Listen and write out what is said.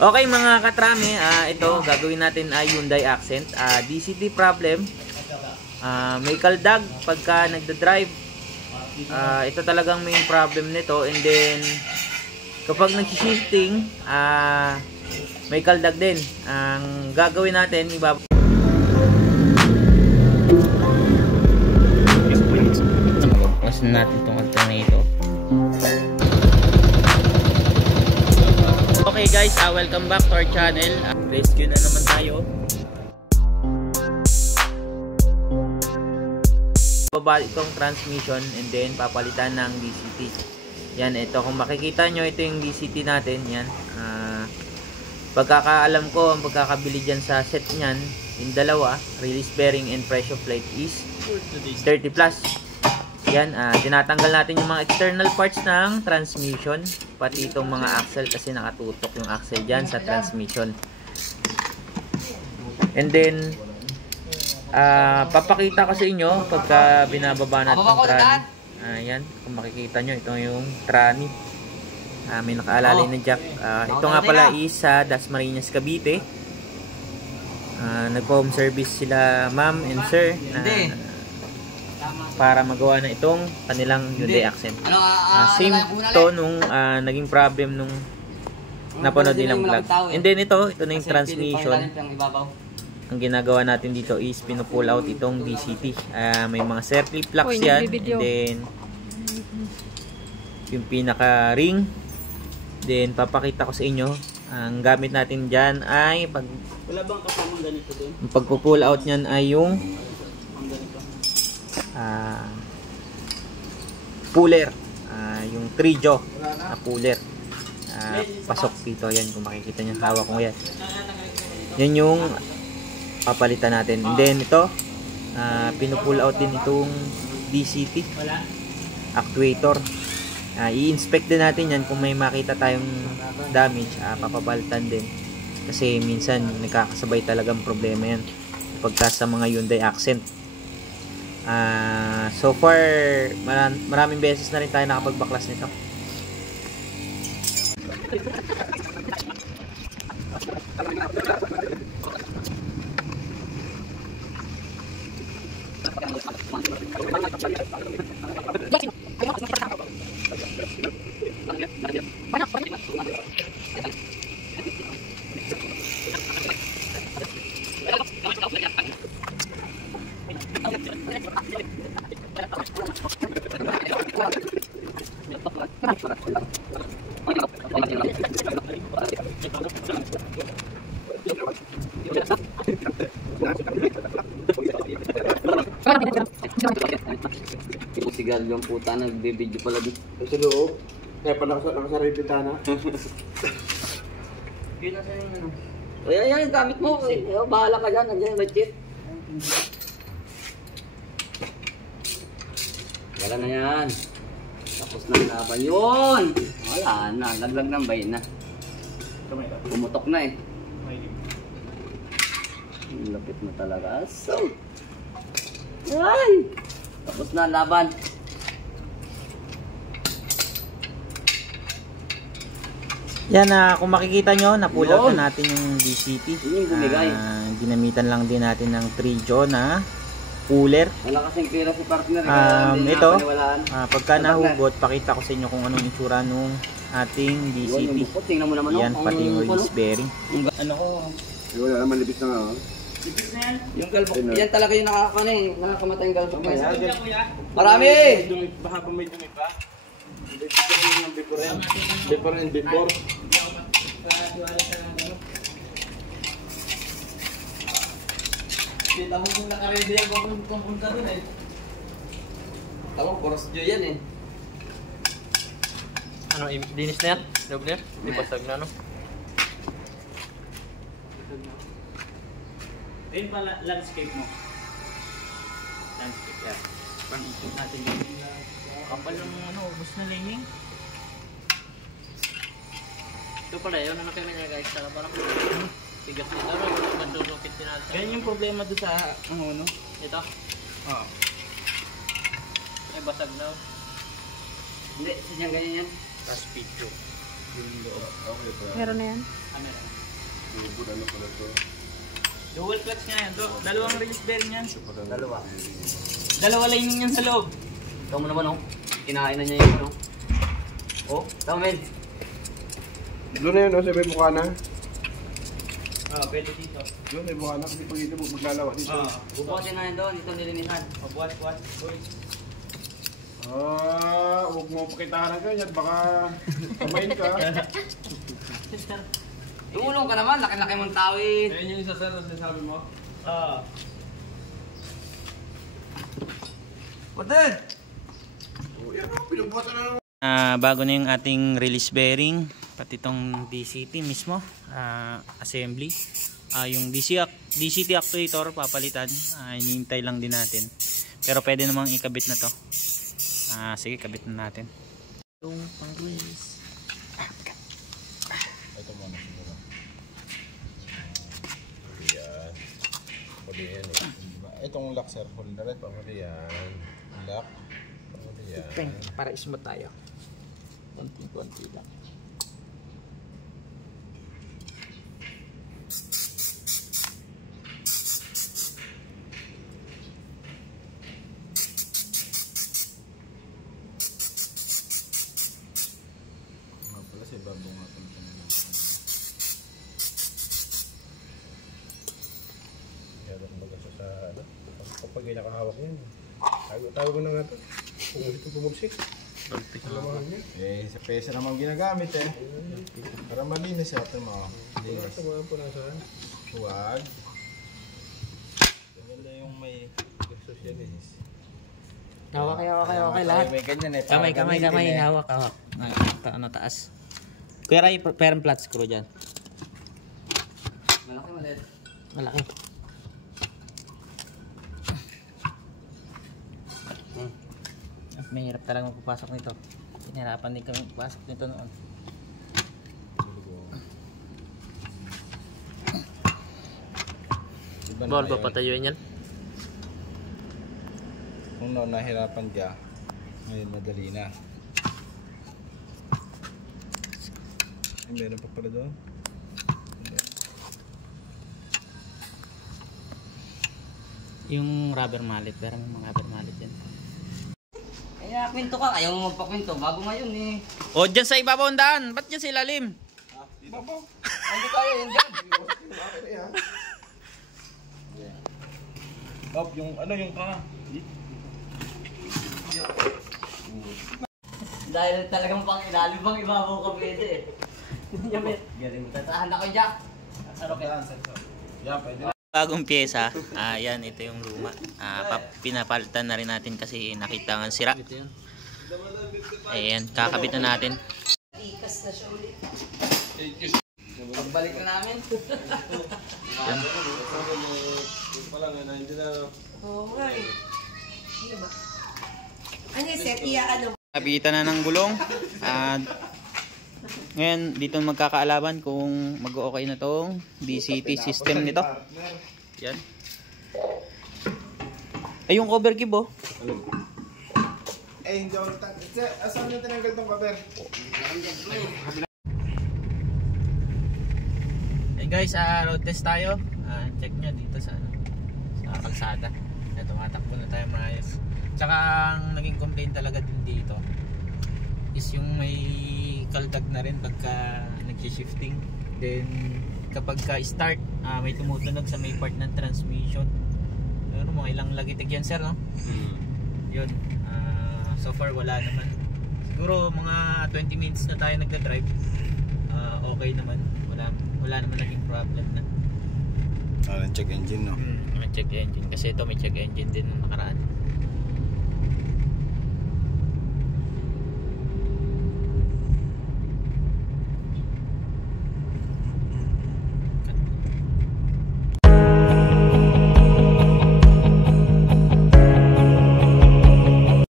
Okay mga katrami, ito gagawin natin ay Hyundai Accent. DCT problem, may kaldag pagka nagda-drive. Ito talagang main problem nito. And then kapag nag-shifting, may kaldag din. Ang gagawin natin, ibabawas natin itong alternator. Okay guys, welcome back to our channel. Rescue na naman tayo. Baba itong transmission and then papalitan ng DCT. Yan, ito kung makikita nyo, ito yung DCT natin. Yan. Pagkakaalam ko, ang pagkakabili dyan sa set nyan, yung dalawa, release bearing and pressure plate is 30 plus. Yan, tinatanggal natin yung mga external parts ng transmission, pati itong mga axle kasi nakatutok yung axle dyan sa transmission. And then papakita ko sa inyo pagka binababa natin yung tranny. Ayan, kung makikita nyo, ito yung tranny. May nakaalalay na jack. Ito nga pala is sa Dasmariñas, Cavite. Nagpa-home service sila ma'am and sir para magawa na itong kanilang Hyundai Accent. Same to nung naging problem nung napanood nilang vlog. And then ito na yung transmission. Ang ginagawa natin dito is pinupull out itong DCT. May mga circle plugs yan. And then yung pinaka ring. Then papakita ko sa inyo. Ang gamit natin dyan ay wala bang kasamang ganito doon? Ang pagpupull out nyan ay yung puller, yung 3-jaw na puller, pasok dito. Yan, kung makikita nyo, hawak ko yan. Yan yung papalitan natin. And then ito, pinupull out din itong DCT actuator. I-inspect din natin yan kung may makita tayong damage. Papapalitan din kasi minsan nagkakasabay talagang problema yan pagka sa mga Hyundai Accent. So far maraming beses na rin tayo nakapagbaklas nito. Sigal yung puta, nagbibidyo pala dito. Sa loob, kaya pa nakasarap pitana. Yun na sa inyo. Ayan, gamit mo. Bahala ka dyan, nandiyan yung budget. Wala na yan. Tapos na laban yun. Wala na, laglag ng bayin na. Pumutok na eh. Lapit na talaga. So, ay! Tapos na laban. Yan, kung makikita nyo, na-pull out na natin yung DCT. Ginamitan lang din natin ng 3-jaw na puller. Wala kasing pera si partner. Ito, pagka nahugot, pakita ko sa inyo kung anong itsura nung ating DCT. Tingnan mo naman. Yan, pati yung release bearing. Ano ko? Wala naman, lipis na nga. Lipis na yan? Yung galbok. Yan talaga yung nakakamatay yung galbok. Marami! Baka pa may dumi pa. Before and before. Kita mo kung nakaredy yan kung punta dun eh. Tawag, Boros Joy yan eh. Ano, dinis na yan? Dobler? Di basag na, no? Ayun pala, landscape mo. Landscape yan. Pang-ikot natin yun. Kapal ng ubos na liming. Ito pala, yun na kami guys. Saka parang tigas nito. Magdudukit din natin. Ganyan yung problema doon sa ano? Ito? Oo. Ay, basag na. Hindi, ganyan yan. Tapos video. Okay pa. Meron na yan. camera. Ano pala to? Dual clutch nga yan. Dalawang release bearing yan. Dalawa. Dalawa lining yan sa loob. Ito mo naman, oh. Kinain na niya yung ano. Oh, tama, men. Doon na yun, no? Sa may mukha na. Pwede dito. Doon, may mukha na. Kasi pag dito maglalawa dito. Bubuhatin na yun doon. Dito nilinisan. Buhat. Huwag mo pakitahan ng ganyan. Baka kamain ka. Tumulong ka naman. Laki-laki mong tawid. Ayan yung isa sir, ang sinasabi mo. Water! Yan, pinubuhatan na naman. Bago na yung ating release bearing, pati itong DCT mismo, assembly. Yung DCT actuator papalitan, hinihintay lang din natin. Pero pwede namang ikabit na to. Sige, kabit na natin. Yung pang-release. Ito muna siguro. Yan. Pwede yan eh. Itong lock sir, full na rin. Pwede yan. Lock. Pwede yan. Para smooth tayo. Konti-konti lang. Pala si Babo nga pala. Kaya baga siya sa ano. Kapag ay nakahawak yan. Tawag ko na nga ito. Kung ito pumursik. Sa pesa naman ginagamit eh. Para malinis ito mo. Linis. Huwag. Maganda yung may socialist. Hawak lahat. May ganyan eh. Kamay, hawak. Taas. Kuya Ray, parang flat screw dyan. Malaki, maliit. Malaki. May hirap talagang magpapasok nito. Pinahirapan din kami magpapasok nito noon. Bawal ba patayuin yan? Kung noon nahirapan ka, ngayon madali na. Ay, meron pa pala doon. Yung rubber mallet, parang mga rubber mallet yan. Ay, nakwento ka. Ayaw mo magpakwento. Bago ngayon eh. O, dyan sa ibabaw ang daan. Ba't dyan sa ilalim? Babaw. Hindi tayo yun dyan. Bob, yung ano yung ka? Dahil talagang pang ilalim bang ibabaw ka pwede eh. Yamit. Galing mo. Tatahan ako dyan. Ano kaya? Yeah, pwede. Bagong pyesa. Yan, ito yung luma. Pinapalitan na rin natin kasi nakita nga sira. Ayan, kakabit na natin. Ikas na siya ulit. Pagbalik na namin. Yan. Oo nga eh. Di ba? Ano yung set? Ano? Kapitan na ng gulong. Ngayon, dito magkakaalaman kung mag-okay na tong DCT system nito. Yan. Ay, yung cover kib oh. Eh, hindi ako asan yung tinanggal tong cover? Hey guys, road test tayo. Check nyo dito sa kalsada. Tumatakbo na tayo maayos. Tsaka ang naging complaint talaga din dito is yung may kaldag na rin pagka nag-shifting. Then kapag ka-start, may tumutunog sa may part ng transmission. Pero mga ilang lagitig yan sir, no? Yun. So far wala naman. Siguro mga 20 minutes na tayo nagda-drive. Okay naman. Wala naman naging problem na. Check engine, no? Check engine kasi ito may check engine din nung nakaraan.